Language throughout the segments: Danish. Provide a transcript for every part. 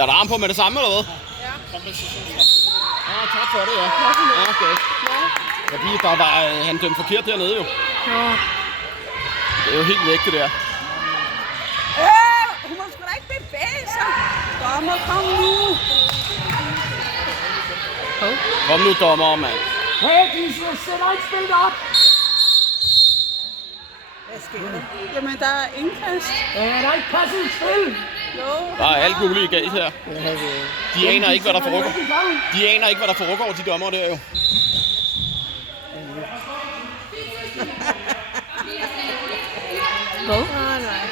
Er der arm på med det samme, eller hvad? Ja. Ah, tak for det, ja. Ja, okay. Fordi der var, han dømte forkert dernede jo. Ja. Det er jo helt væk, det der. Hun må sgu da ikke bevæge sig. Dommer, kom nu. Kom nu, dommer, mand. Hey, de sætter ikke spillet op. Hvad sker der? Jamen, der er indkast. Der er ikke passet et spil. Jo. Der er alt muligt galt her. De aner ikke, hvad der foregår. De aner ikke, hvad der foregår, de dommer der jo. Hvad? Nej.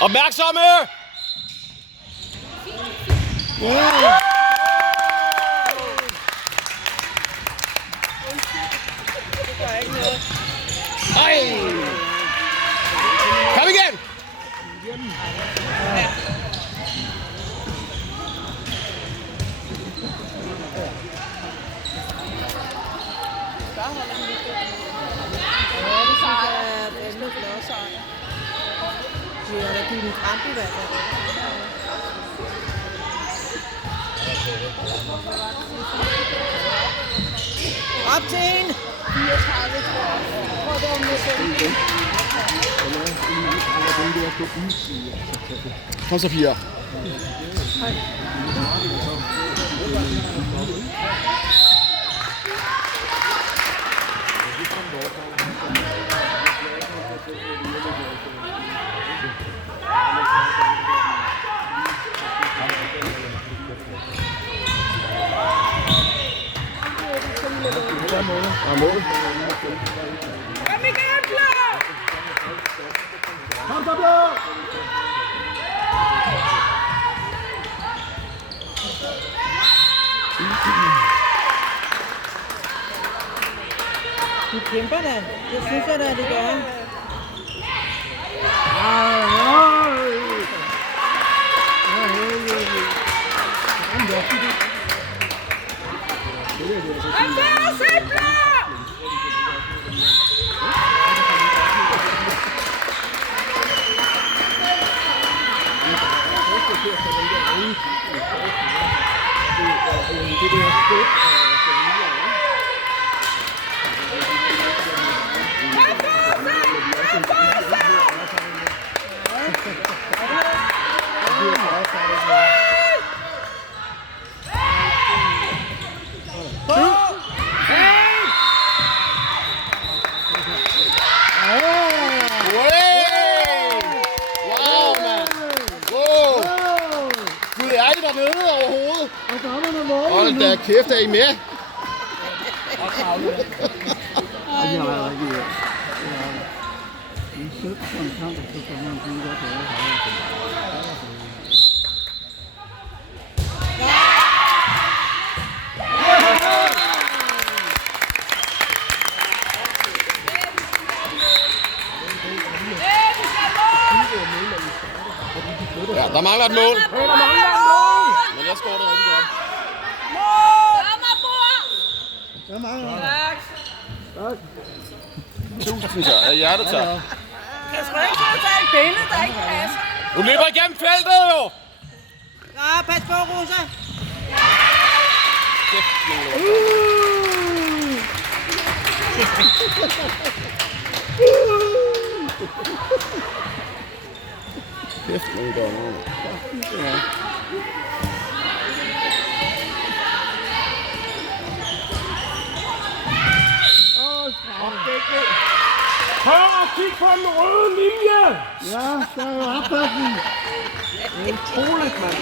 Opmærksomme! Det gør ikke noget. Ej! Kom igen! Det er da givet en kamp i hvert fald. Op til en! 34, tror jeg. Prøv at gå med Kom så, Pia. Kom igen, Blå! Kom så, Blå! De kæmper da. Det synes jeg da, de gør. Kom så, se Blå! Dernede overhovedet. Hold da kæft, er I med? Ja, der mangler et mål. Men jeg scorer det rigtig godt. Hvad mangler Tak. Tusind tak. Ja, hjertet tak. Jeg skal ikke tage et billede, der ikke passer. Du løber igennem feltet jo! Ja, pas på, Rosa. Kæft, kæft, nogle dommer. Ja. Prøv at kigge på den røde linje! Ja, der er jo opbakning. Det er utroligt, mand.